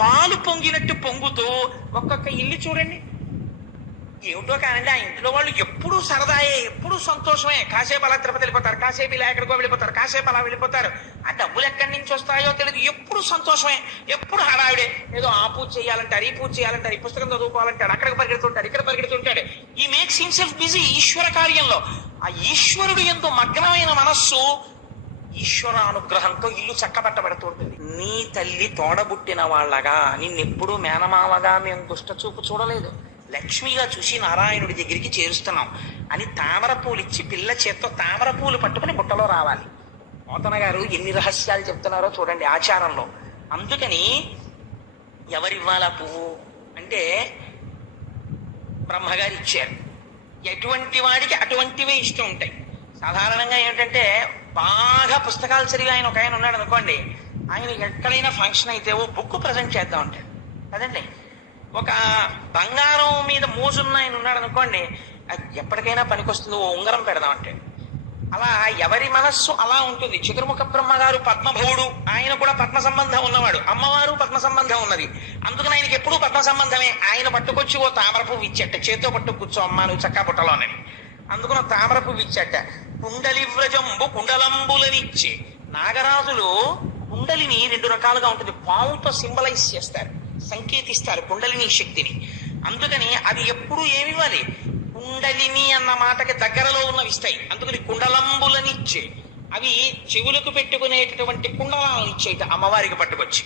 పాలు పొంగినట్టు పొంగుతూ ఒక్కొక్క ఇల్లు చూడండి. ఏమిటో కానండి, ఆ ఇంట్లో వాళ్ళు ఎప్పుడూ సరదాయే, ఎప్పుడూ సంతోషమే. కాసేపు అలా తిరుపతి వెళ్ళిపోతారు, కాసేపు ఇలా ఎక్కడికో వెళ్ళిపోతారు, కాసేపు అలా వెళ్ళిపోతారు. ఆ డబ్బులు ఎక్కడి నుంచి వస్తాయో తెలియదు, ఎప్పుడు సంతోషమే, ఎప్పుడు హడావిడే. ఏదో ఆ పూజ చేయాలంటారు, ఈ పూజ చేయాలంటారు, ఈ పుస్తకం చదువుకోవాలంటాడు, అక్కడికి పరిగెడుతుంటాడు, ఇక్కడ పరిగెడుతుంటాడు. ఈ మేక్స్ హిమ్సెల్ఫ్ బిజీ ఈశ్వర కార్యంలో. ఆ ఈశ్వరుడు ఎంతో మగ్నమైన మనస్సు ఈశ్వరానుగ్రహంతో ఇల్లు చక్కబట్టబడుతూ ఉంటుంది. నీ తల్లి తోడబుట్టిన వాళ్ళగా నిన్నెప్పుడు మేనమామగా మేము దుష్ట చూపు చూడలేదు, లక్ష్మిగా చూసి నారాయణుడి దగ్గరికి చేరుస్తున్నాం అని తామర పూలు ఇచ్చి పిల్ల చేత్తో తామర పూలు పట్టుకుని బుట్టలో రావాలి. పోతన గారు ఎన్ని రహస్యాలు చెప్తున్నారో చూడండి ఆచారంలో. అందుకని ఎవరివ్వాలా పువ్వు అంటే బ్రహ్మగారు ఇచ్చారు. ఎటువంటి వాడికి అటువంటివే ఇష్టం ఉంటాయి. సాధారణంగా ఏంటంటే బాగా పుస్తకాలు చదివి ఒక ఆయన ఉన్నాడు అనుకోండి, ఆయన ఎక్కడైనా ఫంక్షన్ అయితే ఓ బుక్ ప్రజెంట్ చేద్దాం అంటాడు కదండి. ఒక బంగారం మీద మోజున్న ఆయన ఉన్నాడు అనుకోండి, ఎప్పటికైనా పనికొస్తుంది ఓ ఉంగరం పెడదాం అంటాడు. అలా ఎవరి మనస్సు అలా ఉంటుంది. చతుర్ముఖ బ్రహ్మగారు పద్మభవుడు, ఆయన కూడా పద్మ సంబంధం ఉన్నవాడు, అమ్మవారు పద్మ సంబంధం ఉన్నది. అందుకని ఆయనకి ఎప్పుడూ పద్మ సంబంధమే. ఆయన పట్టుకొచ్చి ఓ తామర పువ్వు ఇచ్చట, చేత్తో పట్టు కూర్చో అమ్మా నువ్వు చక్కా పుట్టలోనని. అందుకున్న తామర పువ్వు ఇచ్చట. కుండలి వ్రజంబు కుండలంబులనిచ్చి, నాగరాజులు కుండలిని రెండు రకాలుగా ఉంటుంది. పావుతో సింబలైజ్ చేస్తారు, సంకేతిస్తారు కుండలిని శక్తిని. అందుకని అది ఎప్పుడు ఏమివ్వాలి, కుండలిని అన్న మాటకి దగ్గరలో ఉన్నవి ఇస్తాయి. అందుకని కుండలంబులనిచ్చే, అవి చెవులకు పెట్టుకునేటటువంటి కుండలాలను ఇచ్చేట అమ్మవారికి పట్టుకొచ్చి.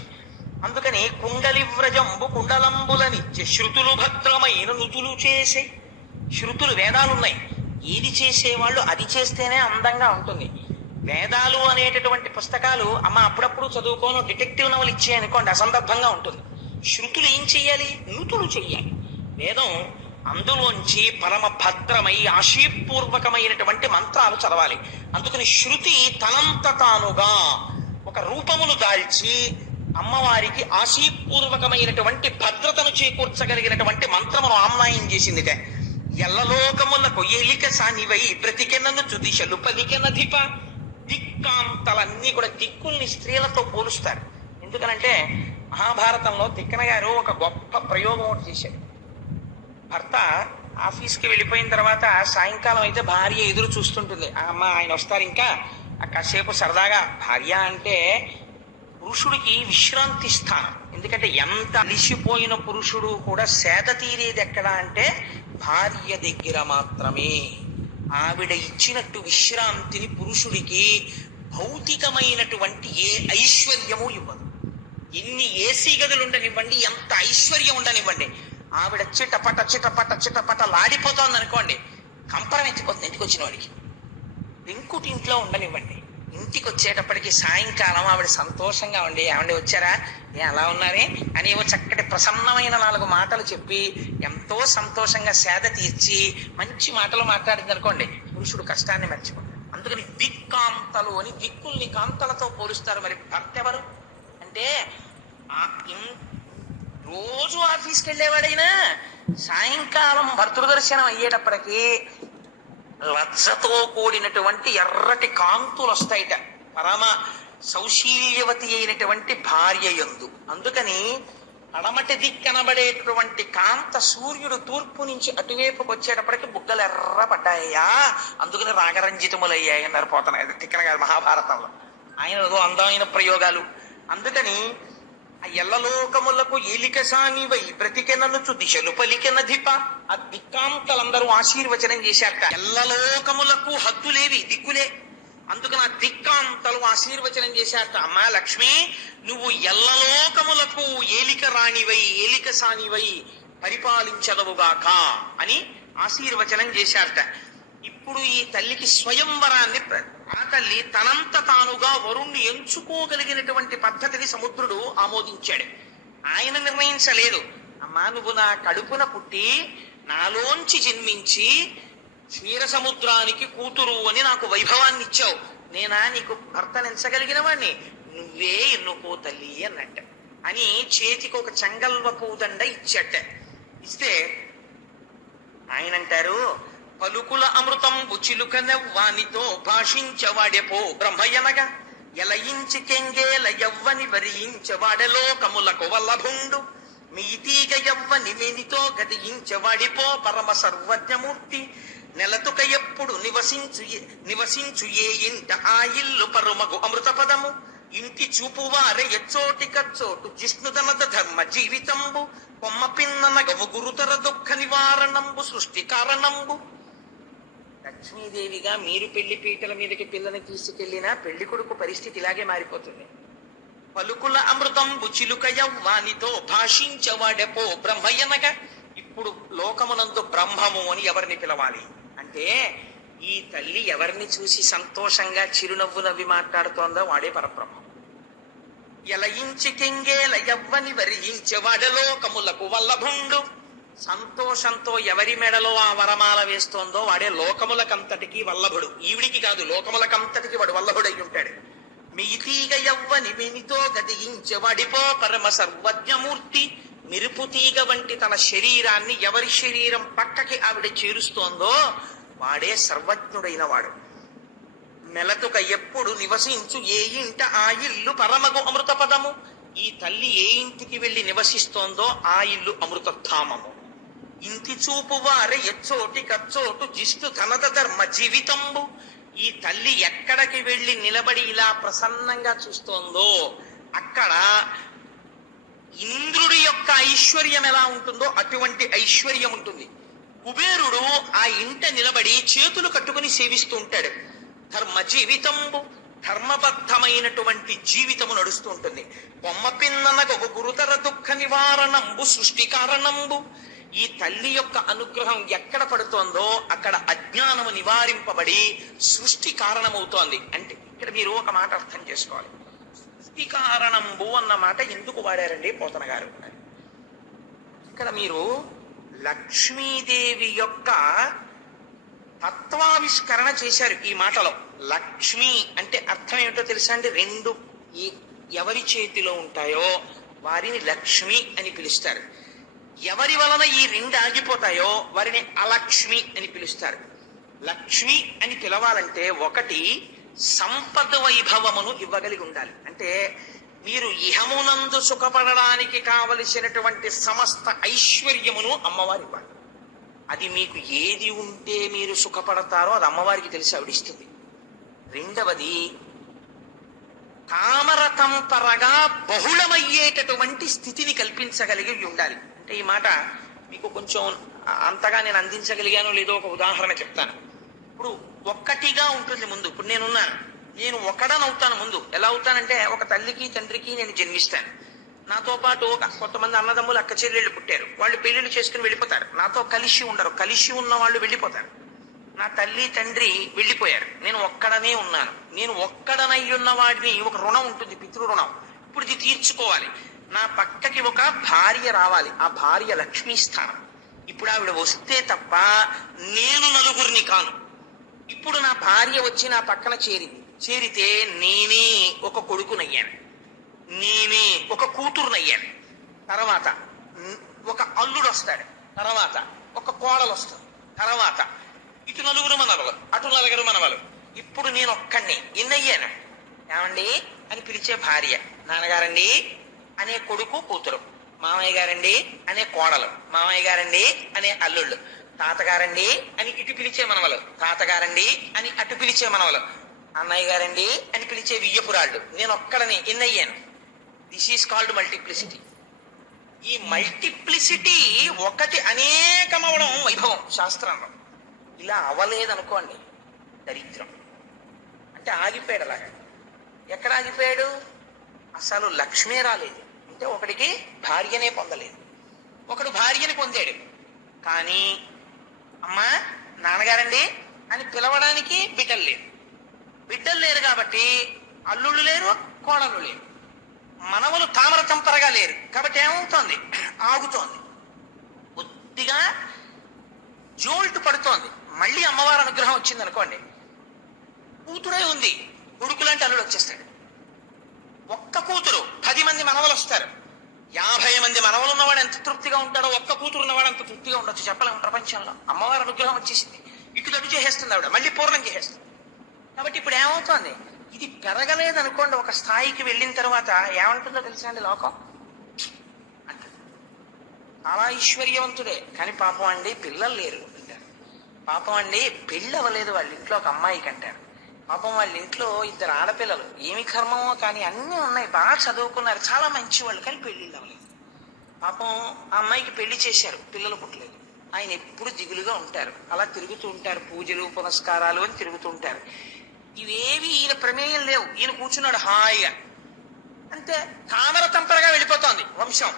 అందుకని కుండలి వ్రజంబు కుండలంబులనిచ్చే, శృతులు భద్రమైన నుతులు చేసే. శృతులు వేదాలున్నాయి, ఏది చేసేవాళ్ళు అది చేస్తేనే అందంగా ఉంటుంది. వేదాలు అనేటటువంటి పుస్తకాలు అమ్మ అప్పుడప్పుడు చదువుకోను డిటెక్టివ్ నవలు ఇచ్చాయనుకోండి అసందర్భంగా ఉంటుంది. శృతులు ఏం చెయ్యాలి, నుతులు చెయ్యాలి. వేదం అందులోంచి పరమ భద్రమై ఆశీపూర్వకమైనటువంటి మంత్రాలు చదవాలి. అందుకని శృతి తనంత తానుగా ఒక రూపమును దాల్చి అమ్మవారికి ఆశీపూర్వకమైనటువంటి భద్రతను చేకూర్చగలిగినటువంటి మంత్రమును ఆమ్నాయం చేసిందిట. ఎల్లలోకములకు ఏలిక సానివై బ్రతికెనను చుదిశలు పలికెనధిప. దిక్కాంతలన్నీ కూడా దిక్కుల్ని స్త్రీలతో పోలుస్తారు. ఎందుకనంటే మహాభారతంలో తిక్కన గారు ఒక గొప్ప ప్రయోగం ఒకటి చేశాడు. భర్త ఆఫీస్కి వెళ్ళిపోయిన తర్వాత సాయంకాలం అయితే భార్య ఎదురు చూస్తుంటుంది. అమ్మ ఆయన వస్తారు ఇంకా కాసేపు సరదాగా. భార్య అంటే పురుషుడికి విశ్రాంతి స్థానం. ఎందుకంటే ఎంత అలిసిపోయిన పురుషుడు కూడా సేద తీరేది ఎక్కడ అంటే భార్య దగ్గర మాత్రమే. ఆవిడ ఇచ్చినట్టు విశ్రాంతిని పురుషుడికి భౌతికమైనటువంటి ఏ ఐశ్వర్యము ఇవ్వదు. ఎన్ని ఏసీ గదులు ఉండనివ్వండి, ఎంత ఐశ్వర్యం ఉండనివ్వండి, ఆవిడ చిటపట చిటపట చిటపట లాడిపోతోంది అనుకోండి, కంపరం ఎత్తిపోతుంది ఇంటికి వచ్చిన వాడికి. ఇంకుటి ఇంట్లో ఉండనివ్వండి, ఇంటికి వచ్చేటప్పటికి సాయంకాలం ఆవిడ సంతోషంగా ఉండి ఏమండి వచ్చారా, అలా ఉన్నారే అని ఏవో చక్కటి ప్రసన్నమైన 4 మాటలు చెప్పి ఎంతో సంతోషంగా సేద తీర్చి మంచి మాటలు మాట్లాడింది అనుకోండి, పురుషుడు కష్టాన్ని మర్చిపోతాడు. అందుకని దిక్కాంతలు అని దిక్కుల్ని కాంతలతో పోలుస్తారు. మరి భర్త ఎవరు అంటే రోజు ఆఫీస్కి వెళ్ళేవాడైనా సాయంకాలం భర్తృదర్శనం అయ్యేటప్పటికీ లజ్జతో కూడినటువంటి ఎర్రటి కాంతులు వస్తాయిట పరమ సౌశీల్యవతి అయినటువంటి భార్య యందు. అందుకని పడమటి దిక్కనబడేటటువంటి కాంత సూర్యుడు తూర్పు నుంచి అటువైపుకి వచ్చేటప్పటికి బుగ్గలు ఎర్ర పడ్డాయ్యా, అందుకని రాగరంజితములయ్యాయి అన్నారు పోతన తిక్కన గారు మహాభారతంలో. ఆయన ఏదో అందమైన ప్రయోగాలు. అందుకని ఆ ఎల్లలోకములకు ఏలిక సానివై బ్రతికెననుచు దిశలు పలికెనధిప. ఆ దిక్కాంతలందరూ ఆశీర్వచనం చేశారట. ఎల్లలోకములకు హద్దులేవి, దిక్కులే. అందుకని ఆ దిక్కాంతలు ఆశీర్వచనం చేశారట. అమ్మా లక్ష్మి, నువ్వు ఎల్లలోకములకు ఏలిక రాణివై ఏలిక సానివై పరిపాలించదవుగాక అని ఆశీర్వచనం చేశారట. ఇప్పుడు ఈ తల్లికి స్వయంవరాన్ని ఆ తల్లి తనంత తానుగా వరుణ్ణి ఎంచుకోగలిగినటువంటి పద్ధతిని సముద్రుడు ఆమోదించాడు. ఆయన నిర్ణయించలేదు. అమ్మా నువ్వు నా కడుపున పుట్టి నాలోంచి జన్మించి క్షీర సముద్రానికి కూతురు అని నాకు వైభవాన్ని ఇచ్చావు, నేనా నీకు భర్తను ఎంచగలిగిన వాడిని, నువ్వే ఎన్నుకో తల్లి అన్నట్ట అని చేతికి ఒక చెంగల్వ పూదండ ఇచ్చట. ఇస్తే ఆయన అంటారు, పలుకుల అమృతం చిలుకనెవ్వానితో భాషించవాడెపో బ్రహ్మయ్యనగా ఎలయించి కెంగేల యవ్వని వరించవాడలోకములకు వల్లభుండు మీతీగ యవ్వని మేనితో గతించవాడిపో పరమ సర్వజ్ఞమూర్తి నెలతుక ఎప్పుడు నివసించు ఏ ఇంట ఆ ఇల్లు పరుమగు అమృత పదము ఇంటి చూపువారె ఎచ్చోటి కచ్చోటు జిష్ణుదనద ధర్మ జీవితంబు కొమ్మ పిన్ననగవు గురుతర దుఃఖ నివారణంబు సృష్టి కారణంబు. లక్ష్మీదేవిగా మీరు పెళ్లి పీటల మీదకి పిల్లని తీసుకెళ్లినా పెళ్లి కొడుకు పరిస్థితి ఇలాగే మారిపోతుంది. పలుకుల అమృతంబు చిలుక యవ్వానితో భాషించవాడెపో బ్రహ్మయ్యనగా. ఇప్పుడు లోకమునందు బ్రహ్మము అని ఎవరిని పిలవాలి అంటే ఈ తల్లి ఎవరిని చూసి సంతోషంగా చిరునవ్వు నవ్వి మాట్లాడుతోందో వాడే పరబ్రహ్మం. ఎలయించి కెంగేల యవ్వని వరించవాడలోకములకు వల్లభుండు. సంతోషంతో ఎవరి మెడలో ఆ వరమాల వేస్తోందో వాడే లోకములకంతటికి వల్లభుడు. ఈవిడికి కాదు, లోకములకంతటికి వాడు వల్లభుడై ఉంటాడు. మియితీగ యవ్వని మినితో గతించవాడిపో పరమ సర్వజ్ఞమూర్తి. మిరుపుతీగ వంటి తన శరీరాన్ని ఎవరి శరీరం పక్కకి ఆవిడ చేరుస్తోందో వాడే సర్వజ్ఞుడైన వాడు. నెలతుక ఎప్పుడు నివసించు ఏ ఇంట ఆ ఇల్లు పరమగు అమృత పదము. ఈ తల్లి ఏ ఇంటికి వెళ్లి నివసిస్తోందో ఆ ఇల్లు అమృతధామము. ఇంటి చూపు వారే ఎచ్చోటి కచ్చోటు జిష్టు ధనద ధర్మ జీవితంబు. ఈ తల్లి ఎక్కడికి వెళ్లి నిలబడి ఇలా ప్రసన్నంగా చూస్తోందో అక్కడ ఇంద్రుడి యొక్క ఐశ్వర్యం ఎలా ఉంటుందో అటువంటి ఐశ్వర్యం ఉంటుంది. కుబేరుడు ఆ ఇంట నిలబడి చేతులు కట్టుకుని సేవిస్తూ ఉంటాడు. ధర్మ జీవితంబు, ధర్మబద్ధమైనటువంటి జీవితము నడుస్తూ ఉంటుంది. బొమ్మ పిన్ననగొక గురుతర దుఃఖ నివారణంబు సృష్టి కారణంబు. ఈ తల్లి యొక్క అనుగ్రహం ఎక్కడ పడుతోందో అక్కడ అజ్ఞానము నివారింపబడి సృష్టి కారణమవుతోంది. అంటే ఇక్కడ మీరు ఒక మాట అర్థం చేసుకోవాలి. సృష్టి కారణంబు అన్న మాట ఎందుకు వాడారండి పోతన గారు? ఇక్కడ మీరు లక్ష్మీదేవి యొక్క తత్వావిష్కరణ చేశారు ఈ మాటలో. లక్ష్మి అంటే అర్థం ఏమిటో తెలుసా అండి? రెండు ఎవరి చేతిలో ఉంటాయో వారిని లక్ష్మి అని పిలుస్తారు. ఎవరి వలన ఈ రెండు ఆగిపోతాయో వారిని అలక్ష్మి అని పిలుస్తారు. లక్ష్మి అని పిలవాలంటే ఒకటి సంపద వైభవమును ఇవ్వగలిగి ఉండాలి. అంటే మీరు ఇహమునందు సుఖపడడానికి కావలసినటువంటి సమస్త ఐశ్వర్యమును అమ్మవారి ఇవ్వాలి. అది మీకు ఏది ఉంటే మీరు సుఖపడతారో అది అమ్మవారికి తెలిసి ఆవిడిస్తుంది. రెండవది కామరతంపరగా బహుళమయ్యేటటువంటి స్థితిని కల్పించగలిగి ఉండాలి. అంటే ఈ మాట మీకు కొంచెం అంతగా నేను అందించగలిగానో లేదో ఒక ఉదాహరణ చెప్తాను. ఇప్పుడు ఒక్కటిగా ఉంటుంది ముందు. ఇప్పుడు నేను ఒకడనవుతాను ముందు. ఎలా అవుతానంటే ఒక తల్లికి తండ్రికి నేను జన్మిస్తాను. నాతో పాటు కొంతమంది అన్నదమ్ములు అక్క చెల్లెళ్ళు పుట్టారు. వాళ్ళు పెళ్లిళ్ళు చేసుకుని వెళ్ళిపోతారు. నాతో కలిసి ఉండరు. కలిసి ఉన్న వాళ్ళు వెళ్ళిపోతారు. నా తల్లి తండ్రి వెళ్ళిపోయారు. నేను ఒక్కడనే ఉన్నాను. నేను ఒక్కడనయ్యున్న వాడిని ఒక రుణం ఉంటుంది, పితృ రుణం. ఇప్పుడు ఇది తీర్చుకోవాలి. నా పక్కకి ఒక భార్య రావాలి. ఆ భార్య లక్ష్మీ స్థానం. ఇప్పుడు ఆవిడ వస్తే తప్ప నేను నలుగురిని కాను. ఇప్పుడు నా భార్య వచ్చి నా పక్కన చేరితే నేనే ఒక కొడుకునయ్యాను, నేనే ఒక కూతురునయ్యాను. తర్వాత ఒక అల్లుడు వస్తాడు, తర్వాత ఒక కోడలు వస్తుంది, తర్వాత ఇటు నలుగురు మనవలు, అటు నలుగురు మనవలు. ఇప్పుడు నేను ఒక్కడిని ఎన్నయ్యాను. ఏమండి అని పిలిచే భార్య, నాన్నగారండి అనే కొడుకు కూతురు, మామయ్య గారండి అనే కోడలు, మామయ్య గారండి అనే అల్లుళ్ళు, తాతగారండి అని ఇటు పిలిచే మనవలు, తాతగారండి అని అటు పిలిచే మనవలు, అన్నయ్య గారండి అని పిలిచే వియ్యపురాళ్ళు. నేను ఒక్కడని ఎన్నయ్యాను. This is called multiplicity. ఈ మల్టిప్లిసిటీ ఒకటి అనేకమవడం వైభవం శాస్త్రంలో. ఇలా అవ్వలేదనుకోండి దరిద్రం. అంటే ఆగిపోయాడు. అలాగా ఎక్కడ ఆగిపోయాడు? అసలు లక్ష్మే రాలేదు. అంటే ఒకడికి భార్యనే పొందలేదు, ఒకడు భార్యని పొందాడు. కానీ అమ్మా నాన్నగారండి అని పిలవడానికి బిడ్డలు లేరు కాబట్టి అల్లుళ్ళు లేరు, కోడళ్ళు లేరు, మనవలు తామర తంపరగా లేరు. కాబట్టి ఏమవుతోంది? ఆగుతోంది. కొద్దిగా జోల్ట్ పడుతోంది. మళ్ళీ అమ్మవారి అనుగ్రహం వచ్చింది అనుకోండి, కూతురే ఉంది, కొడుకులాంటి అల్లుడు వచ్చేస్తాడు. ఒక్క కూతురు 10 మంది మనవలు వస్తారు. 50 మంది మనవలు ఉన్నవాడు ఎంత తృప్తిగా ఉంటాడో ఒక్క కూతురు ఉన్నవాడు అంత తృప్తిగా ఉండొచ్చు. చెప్పలేము ప్రపంచంలో. అమ్మవారి అనుగ్రహం వచ్చేసింది, ఇటు చేసేస్తుంది ఆవిడ, మళ్ళీ పూర్ణం చేసేస్తుంది. కాబట్టి ఇప్పుడు ఏమవుతోంది? ఇది పెరగలేదనుకోండి, ఒక స్థాయికి వెళ్ళిన తర్వాత ఏమంటుందో తెలుసా అండి లోకం అంటుంది. చాలా ఐశ్వర్యవంతుడే కానీ పాపం అండి పిల్లలు లేరు అంటారు. పాపం అండి పెళ్ళి అవ్వలేదు వాళ్ళ ఇంట్లో ఒక అమ్మాయికి అంటారు. పాపం వాళ్ళ ఇంట్లో ఇద్దరు ఆడపిల్లలు, ఏమి కర్మమో కానీ అన్నీ ఉన్నాయి, బాగా చదువుకున్నారు, చాలా మంచి వాళ్ళు, కానీ పెళ్ళిళ్ళు అవ్వలేదు. పాపం ఆ అమ్మాయికి పెళ్లి చేశారు, పిల్లలు పుట్టలేదు. ఆయన ఎప్పుడు దిగులుగా ఉంటారు, అలా తిరుగుతూ ఉంటారు, పూజలు పునస్కారాలు అని తిరుగుతూ ఉంటారు. ఇవేవి ఈయన ప్రమేయం లేవు, ఈయన కూర్చున్నాడు హాయిగా. అంతే, తామర తంపరగా వెళ్ళిపోతోంది వంశం.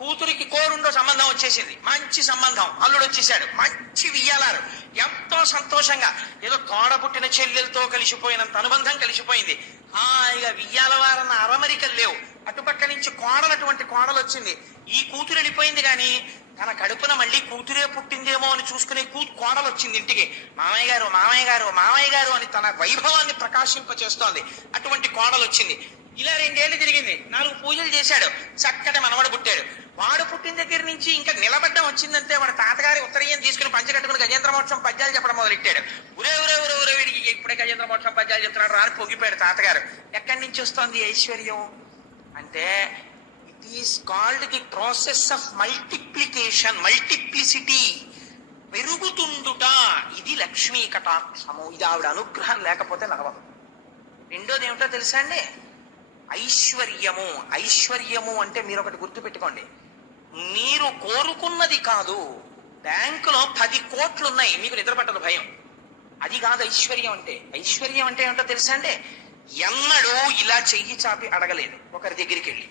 కూతురికి కోరుండో సంబంధం వచ్చేసింది, మంచి సంబంధం, అల్లుడు వచ్చేసాడు, మంచి వియ్యాలారు, ఎంతో సంతోషంగా, ఏదో తోడ పుట్టిన చెల్లెలతో కలిసిపోయినంత అనుబంధం కలిసిపోయింది. హాయిగా వియ్యాలవారన్న అరమరికలు లేవు. అటుపక్క నుంచి అటువంటి కోడలు వచ్చింది. ఈ కూతురు వెళ్ళిపోయింది కానీ తన కడుపున మళ్ళీ కూతురే పుట్టిందేమో అని చూసుకునే కోడలు వచ్చింది ఇంటికి. మామయ్య గారు మామయ్య గారు మామయ్య గారు అని తన వైభవాన్ని ప్రకాశింపచేస్తోంది. అటువంటి కోడలు వచ్చింది. ఇలా 2 ఏళ్ళు తిరిగింది, 4 పూజలు చేశాడు, చక్కటి మనవడు పుట్టాడు. వాడు పుట్టిన దగ్గర నుంచి ఇంకా నిలబడ్డం వచ్చిందంటే వాడు తాతగారి ఉత్తరీయం తీసుకుని పంచగట్టుకుని గజేంద్ర మోక్షం పద్యాలు చెప్పడం మొదలెట్టాడు. ఉరే ఉరే ఉరే ఉరే వీడికి ఇప్పుడే గజేంద్ర మోక్షం పద్యాలు చెప్తున్నాడు రాని పొగిపోయాడు తాతగారు. ఎక్కడి నుంచి వస్తోంది ఐశ్వర్యం అంటే? It is called the process of multiplication, multiplicity, పెరుగుతుండుట. ఇది లక్ష్మీ కటాక్షము. ఇది ఆవిడ అనుగ్రహం లేకపోతే నడవదు. రెండోది ఏమిటో తెలుసా అండి? ఐశ్వర్యము. ఐశ్వర్యము అంటే మీరు ఒకటి గుర్తుపెట్టుకోండి, మీరు కోరుకున్నది కాదు. బ్యాంకులో 10 కోట్లు ఉన్నాయి, మీకు నిద్ర పట్టదు భయం, అది కాదు ఐశ్వర్యం అంటే. ఐశ్వర్యం అంటే ఏమిటో తెలుసా అండి? ఎన్నడూ ఇలా చెయ్యి చాపి అడగలేదు ఒకరి దగ్గరికి వెళ్ళి,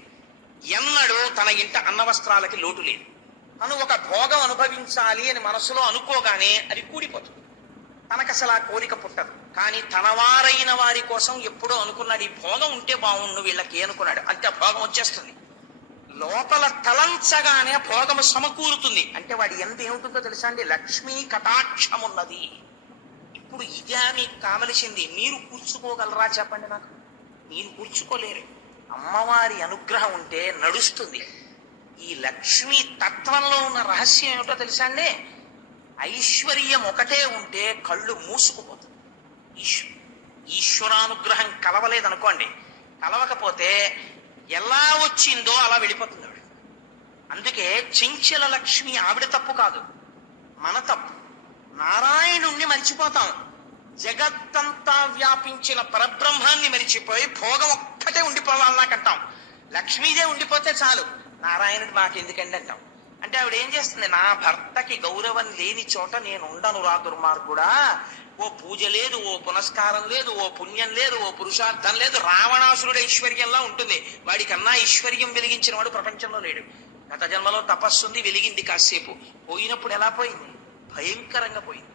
ఎన్నడూ తన ఇంట అన్న వస్త్రాలకి లోటు లేదు. తను ఒక భోగం అనుభవించాలి అని మనసులో అనుకోగానే అది కూడిపోతుంది, తనకు అసలు ఆ కోరిక పుట్టదు. కానీ తన వారైన వారి కోసం ఎప్పుడో అనుకున్నాడు, ఈ భోగం ఉంటే బాగుండు వీళ్ళకి అనుకున్నాడు, అంతే ఆ భోగం వచ్చేస్తుంది. లోపల తలంచగానే భోగము సమకూరుతుంది. అంటే వాడి ఎంత ఏముంటుందో తెలుసా అండి? లక్ష్మీ కటాక్షం ఉన్నది. ఇప్పుడు ఇదే మీకు కావలసింది. మీరు కూర్చుకోగలరా చెప్పండి నాకు? మీరు కూర్చుకోలేరు. అమ్మవారి అనుగ్రహం ఉంటే నడుస్తుంది. ఈ లక్ష్మీ తత్వంలో ఉన్న రహస్యం ఏమిటో తెలుసా అండి? ఐశ్వర్యం ఒకటే ఉంటే కళ్ళు మూసుకుపోతుంది. ఈశ్వరానుగ్రహం కలవలేదనుకోండి, కలవకపోతే ఎలా వచ్చిందో అలా వెళ్ళిపోతుంది ఆవిడ. అందుకే చెంచల లక్ష్మి ఆవిడ తప్పు కాదు, మన తప్పు. నారాయణుణ్ణి మరిచిపోతాం, జగత్తంతా వ్యాపించిన పరబ్రహ్మాన్ని మరిచిపోయి భోగం ఒక్కటే ఉండిపోవాలన్నాకంటాం. లక్ష్మీదే ఉండిపోతే చాలు, నారాయణుడు మాకెందుకండి అంటాం. అంటే ఆవిడ ఏం చేస్తుంది? నా భర్తకి గౌరవం లేని చోట నేను ఉండను రా దుర్మార్గుడా. ఓ పూజ లేదు, ఓ పునస్కారం లేదు, ఓ పుణ్యం లేదు, ఓ పురుషార్థం లేదు. రావణాసురుడు ఐశ్వర్యంలా ఉంటుంది, వాడికన్నా ఐశ్వర్యం వెలిగించిన వాడు ప్రపంచంలో లేడు. గత జన్మలో తపస్సుంది, వెలిగింది కాసేపు, పోయినప్పుడు ఎలా పోయింది? భయంకరంగా పోయింది.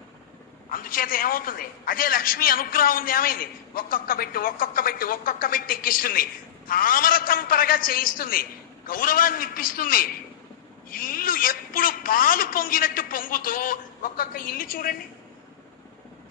అందుచేత ఏమవుతుంది? అదే లక్ష్మీ అనుగ్రహం ఉంది, ఏమైంది? ఒక్కొక్క పెట్టి ఎక్కిస్తుంది, తామర తంపరగా చేయిస్తుంది, గౌరవాన్ని ఇప్పిస్తుంది. ఇల్లు ఎప్పుడు పాలు పొంగినట్టు పొంగుతూ ఒక్కొక్క ఇల్లు చూడండి,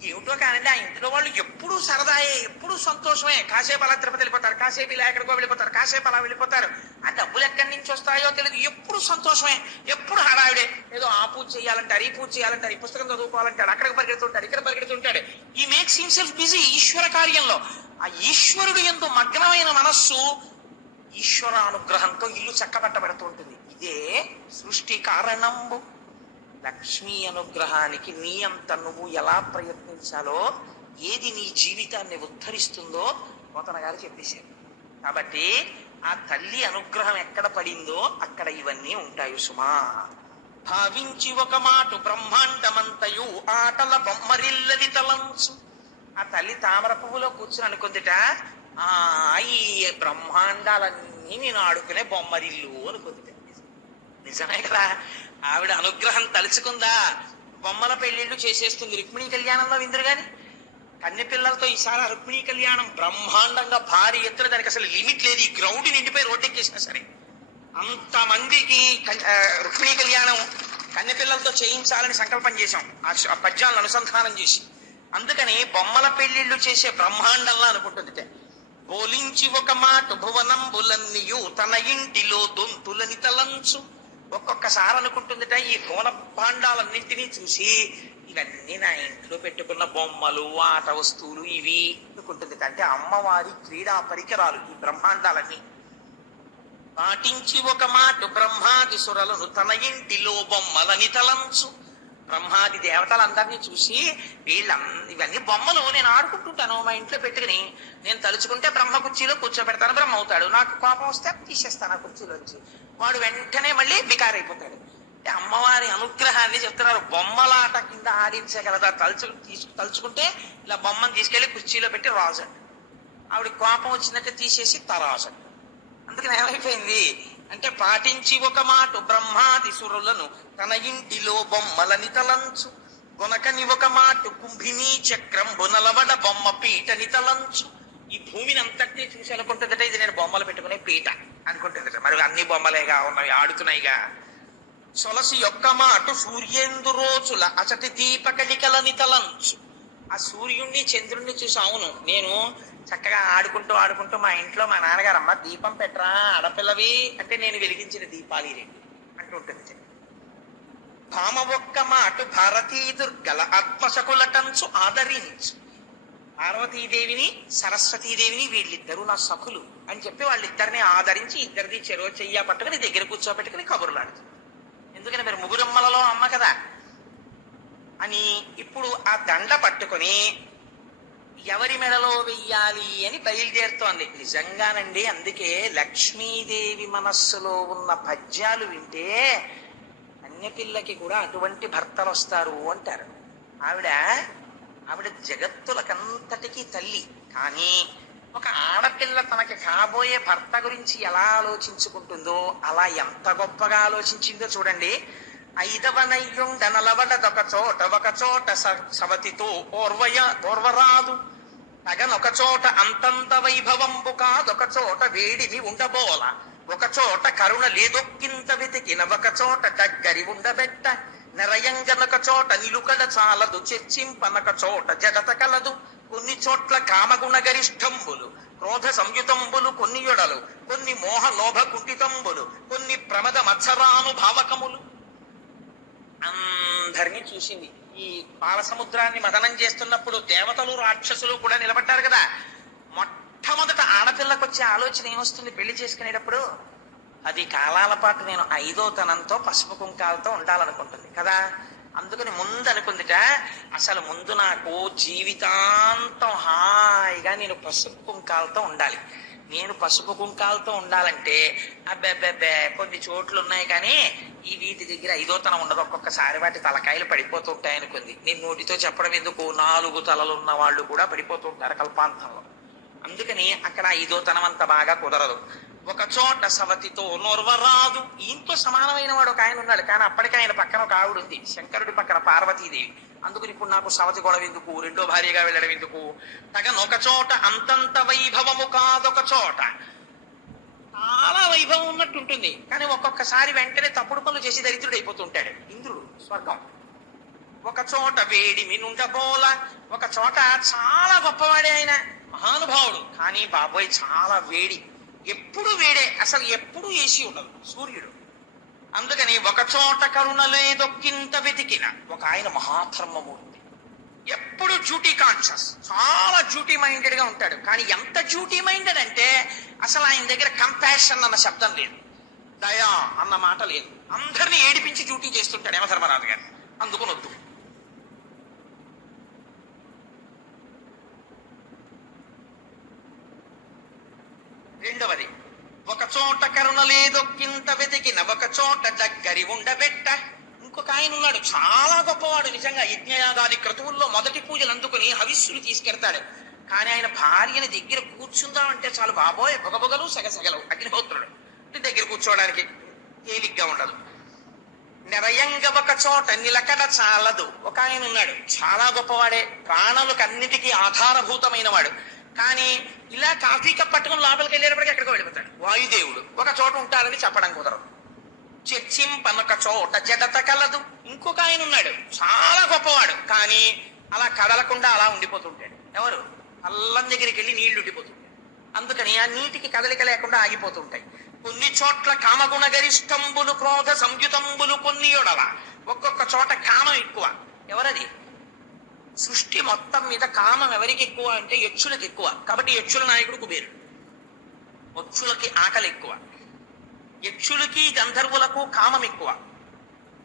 ఏమిటో కానండి ఆ ఇంట్లో వాళ్ళు ఎప్పుడూ సరదాయే, ఎప్పుడూ సంతోషమే. కాసేపు అలా తిరుపతి వెళ్ళిపోతారు, కాసేపు ఇలా ఎక్కడికో వెళ్ళిపోతారు, కాసేపు అలా వెళ్ళిపోతారు. ఆ డబ్బులు ఎక్కడి నుంచి వస్తాయో తెలియదు, ఎప్పుడు సంతోషమే, ఎప్పుడు హడావిడే. ఏదో ఆ పూజ చేయాలంటారు, ఈ పూజ చేయాలంటారు, ఈ పుస్తకం చదువుకోవాలంటాడు, అక్కడికి పరిగెడుతుంటాడు, ఇక్కడ పరిగెడుతుంటాడు. ఈ మేక్స్ హిమ్సెల్ఫ్ బిజీ ఈశ్వర కార్యంలో. ఆ ఈశ్వరుడు ఎందు మగ్నమైన మనస్సు ఈశ్వర అనుగ్రహంతో ఇల్లు చక్కబట్టబడుతూ ఉంటుంది. ఇదే సృష్టి కారణంబు. లక్ష్మీ అనుగ్రహానికి నీ అంత నువ్వు ఎలా ప్రయత్నించాలో, ఏది నీ జీవితాన్ని ఉద్ధరిస్తుందో పోతన గారు చెప్పేశారు. కాబట్టి ఆ తల్లి అనుగ్రహం ఎక్కడ పడిందో అక్కడ ఇవన్నీ ఉంటాయి సుమా. భావించి ఒక మాట బ్రహ్మాండమంతయు ఆటల బొమ్మరిల్లది తలంచు. ఆ తల్లి తామర పువ్వులో కూర్చుని అనుకుందిట, ఈ బ్రహ్మాండాలన్నీ నేను ఆడుకునే బొమ్మరిల్లు అనుకుందిట. నిజమే కదా? ఆవిడ అనుగ్రహం తలుచుకుందా, బొమ్మల పెళ్లిళ్ళు చేసేస్తుంది. రుక్మిణీ కళ్యాణంలో విందురు గాని కన్నె పిల్లలతో ఈసారి రుక్మిణీ కళ్యాణం బ్రహ్మాండంగా భారీ ఎత్తున, దానికి అసలు లిమిట్ లేదు. ఈ గ్రౌండ్ నిండిపోయి రోడ్డెక్కేసినా సరే అంతమందికి రుక్మిణీ కళ్యాణం కన్నె పిల్లలతో చేయించాలని సంకల్పం చేశాం ఆ పద్యాలను అనుసంధానం చేసి. అందుకని బొమ్మల పెళ్లిళ్ళు చేసే బ్రహ్మాండంలా అనుకుంటుంది. బోలించి ఒక మాట భువనంబులన్నీయు తన ఇంటిలో దొంతులని తలంచు. ఒక్కొక్కసారి అనుకుంటుందిట ఈ కోన భాండాలన్నింటినీ చూసి ఇవన్నీ నా ఇంట్లో పెట్టుకున్న బొమ్మలు ఆట వస్తువులు ఇవి అనుకుంటుంది. అంటే అమ్మవారి క్రీడా పరికరాలు ఈ బ్రహ్మాండాలన్నీ. పాటించి ఒక మాట బ్రహ్మాది సురలను తన ఇంటిలో బొమ్మలని తలంచు. బ్రహ్మాది దేవతలందరినీ చూసి ఇవన్నీ బొమ్మలు నేను ఆడుకుంటుంటాను మా ఇంట్లో పెట్టుకుని, నేను తలుచుకుంటే బ్రహ్మ కుర్చీలో కూర్చోబెడతాను, బ్రహ్మ అవుతాడు. నాకు కోపం వస్తే తీసేస్తాను ఆ కుర్చీలోంచి, వాడు వెంటనే మళ్ళీ బికారైపోతాడు. అంటే అమ్మవారి అనుగ్రహాన్ని చెప్తున్నారు. బొమ్మలాట కింద ఆడించగలదా? తలుచుకుంటే ఇలా బొమ్మను తీసుకెళ్లి కుర్చీలో పెట్టి రాజు, ఆవిడ కోపం వచ్చినట్టే తీసేసి తరాజు. అందుకని ఏమైపోయింది అంటే పాటించి ఒక మాట బ్రహ్మాది సురులను తన ఇంటిలో బొమ్మలని తలంచు. కొనకని ఒక మాట కుంభినీ చక్రం బునలవడ బొమ్మ పీటని తలంచు. ఈ భూమిని అంతటినీ చూసి అనుకుంటుందట ఇది నేను బొమ్మలు పెట్టుకునే పీట అనుకుంటుందట. మరి అన్ని బొమ్మలేగా ఉన్నవి, ఆడుతున్నాయిగా. సొలసి ఒక్క మాట సూర్యేందు రోజుల అచటి దీపకళికలని తలంచు. ఆ సూర్యుణ్ణి చంద్రుణ్ణి చూసి అవును నేను చక్కగా ఆడుకుంటూ మా ఇంట్లో మా నాన్నగారు అమ్మ దీపం పెట్టరా ఆడపిల్లవి అంటే నేను వెలిగించిన దీపాలు ఈ రెండు అంటూ ఉంటుంది. భామ ఒక్క మాట భారతీ దుర్గల ఆత్మశకులటంచు ఆదరించు. పార్వతీదేవిని సరస్వతీదేవిని వీళ్ళిద్దరూ నా సఖులు అని చెప్పి వాళ్ళిద్దరిని ఆదరించి ఇద్దరిది చెరో చెయ్య పట్టుకుని దగ్గర కూర్చోబెట్టుకుని కబుర్లాడుతుంది. ఎందుకని మీరు ముగ్గురమ్మలలో అమ్మ కదా అని. ఇప్పుడు ఆ దండ పట్టుకొని ఎవరి మెడలో వెయ్యాలి అని బయలుదేరుతోంది. నిజంగానండి, అందుకే లక్ష్మీదేవి మనస్సులో ఉన్న పద్యాలు వింటే కన్యపిల్లకి కూడా అటువంటి భర్తలు వస్తారు అంటారు. ఆవిడ జగత్తులకంతటికీ తల్లి. కానీ ఒక ఆడపిల్ల తనకి కాబోయే భర్త గురించి ఎలా ఆలోచించుకుంటుందో అలా ఎంత గొప్పగా ఆలోచించిందో చూడండి. ఐదవనయ్యుండనలవడదొక చోట ఒక చోట సవతితో ఓర్వరాదు. తగనొక చోట అంతంత వైభవంబు కాదొక చోట వేడిమి ఉండబోల. ఒక చోట కరుణ లేదొక్కింత వెతికిన ఒక చోట దగ్గరి ఉండబెట్ట. నిరయంగనొక చోట నిలుకడ చాలదు చర్చింపనొక చోట జడత కలదు. కొన్ని చోట్ల కామగుణ గరిష్టంబులు క్రోధ సంయుతంబులు కొన్ని యొడలు, కొన్ని మోహ లోభ కుంఠితంబులు, కొన్ని ప్రమద మత్సరానుభావకములు. అందరినీ చూసింది. ఈ పాల సముద్రాన్ని మదనం చేస్తున్నప్పుడు దేవతలు రాక్షసులు కూడా నిలబడ్డారు కదా. మొట్టమొదట ఆడపిల్లకు వచ్చే ఆలోచన ఏమొస్తుంది పెళ్లి చేసుకునేటప్పుడు? 10 కాలాల పాటు నేను 5వ తనంతో పసుపు కుంకాలతో ఉండాలనుకుంటుంది కదా. అందుకని ముందు అనుకుందిట, అసలు ముందు నాకు జీవితాంతం హాయిగా నేను పసుపు కుంకాలతో ఉండాలి. నేను పసుపు కుంకాలతో ఉండాలంటే అబ్బెబ్బెబ్బే కొన్ని చోట్లు ఉన్నాయి కానీ ఈ వీటి దగ్గర 5వ తనం ఉండదు. ఒక్కొక్కసారి వాటి తలకాయలు పడిపోతూ ఉంటాయి అనుకుంది. నేను నోటితో చెప్పడం ఎందుకు, 4 తలలు ఉన్న వాళ్ళు కూడా పడిపోతూ ఉంటారు కల్పాంతంలో. అందుకని అక్కడ 5వ తనం అంత బాగా కుదరదు. ఒక చోట సవతితో నోర్వరాదు. ఈయనతో సమానమైన వాడు ఒక ఆయన ఉన్నాడు, కానీ అప్పటికే ఆయన పక్కన ఒక ఆవిడ ఉంది, శంకరుడి పక్కన పార్వతీదేవి. అందుకని ఇప్పుడు నాకు సవతి గొడవ ఎందుకు, రెండో భార్యగా వెళ్ళడం ఎందుకు? తగనొక చోట అంతంత వైభవము కాదొక చోట. చాలా వైభవం ఉన్నట్టు ఉంటుంది, కానీ ఒక్కొక్కసారి వెంటనే తప్పుడు పనులు చేసి దరిద్రుడు అయిపోతుంటాడు. ఇంద్రుడు స్వర్గం. ఒక చోట వేడిమి నుండబోల. ఒక చోట చాలా గొప్పవాడే ఆయన, మహానుభావుడు, కానీ బాబోయ్ చాలా వేడి, ఎప్పుడు వేడే, అసలు ఎప్పుడు ఏసీ ఉండదు సూర్యుడు. అందుకని ఒక చోట కరుణ లేదొక్కింత వెతికిన ఒక ఆయన మహాధర్మమూర్తి, ఎప్పుడు డ్యూటీ కాన్షియస్, చాలా డ్యూటీ మైండెడ్ గా ఉంటాడు. కానీ ఎంత డ్యూటీ మైండెడ్ అంటే అసలు ఆయన దగ్గర కంపాషన్ అన్న శబ్దం లేదు, దయా అన్న మాట లేదు. అందరినీ ఏడిపించి డ్యూటీ చేస్తుంటాడు యమధర్మరాజు గారు. అందుకునొద్దు. రెండవది, ఒక చోట కరుణ లేదొక్కింత వెతికిన ఒక చోట దగ్గరి ఉండబెట్ట. ఇంకొక ఆయన ఉన్నాడు చాలా గొప్పవాడు, నిజంగా యజ్ఞయాగాది క్రతువుల్లో మొదటి పూజలు అందుకుని హవిస్సులు తీసుకెడతాడు. కానీ ఆయన భార్యని దగ్గర కూర్చుందామంటే చాలు బాబోయ్ బొగబొగలు సగసగలు, అగ్నిహోత్రుడు దగ్గర కూర్చోవడానికి తేలిగ్గా ఉండదు. నిరయంగా ఒక చోట నిలకడ చాలదు. ఒక ఆయన ఉన్నాడు చాలా గొప్పవాడే, ప్రాణులకు అన్నిటికీ ఆధారభూతమైన వాడు, కానీ ఇలా కాఫీ కప్ పట్టుకుని లోపలికి వెళ్ళేటప్పటికి ఎక్కడికో వెళ్ళిపోతాడు. వాయుదేవుడు ఒక చోట ఉంటారని చెప్పడం కుదరదు. చర్చింపనొక చోట జడత కలదు. ఇంకొక ఆయన ఉన్నాడు చాలా గొప్పవాడు, కానీ అలా కదలకుండా అలా ఉండిపోతుంటాడు. ఎవరు? అల్లం దగ్గరికి వెళ్ళి నీళ్లు ఉండిపోతుంటాడు. అందుకని ఆ నీటికి కదలిక లేకుండా ఆగిపోతుంటాయి. కొన్ని చోట్ల కామగుణ గరిష్టంబులు క్రోధ సంయుతంబులు కొన్ని యొడల. ఒక్కొక్క చోట కామం ఎక్కువ. ఎవరది? సృష్టి మొత్తం మీద కామం ఎవరికి ఎక్కువ అంటే యక్షులకు ఎక్కువ. కాబట్టి యక్షుల నాయకుడు కుబేరుడు. యక్షులకి ఆకలి ఎక్కువ. యక్షులకి గంధర్వులకు కామం ఎక్కువ.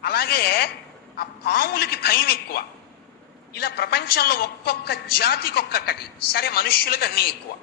అలాగే ఆ పాములకి భయం ఎక్కువ. ఇలా ప్రపంచంలో ఒక్కొక్క జాతికి ఒక్కొక్కటి. సరే, మనుష్యులకు అన్నీ ఎక్కువ.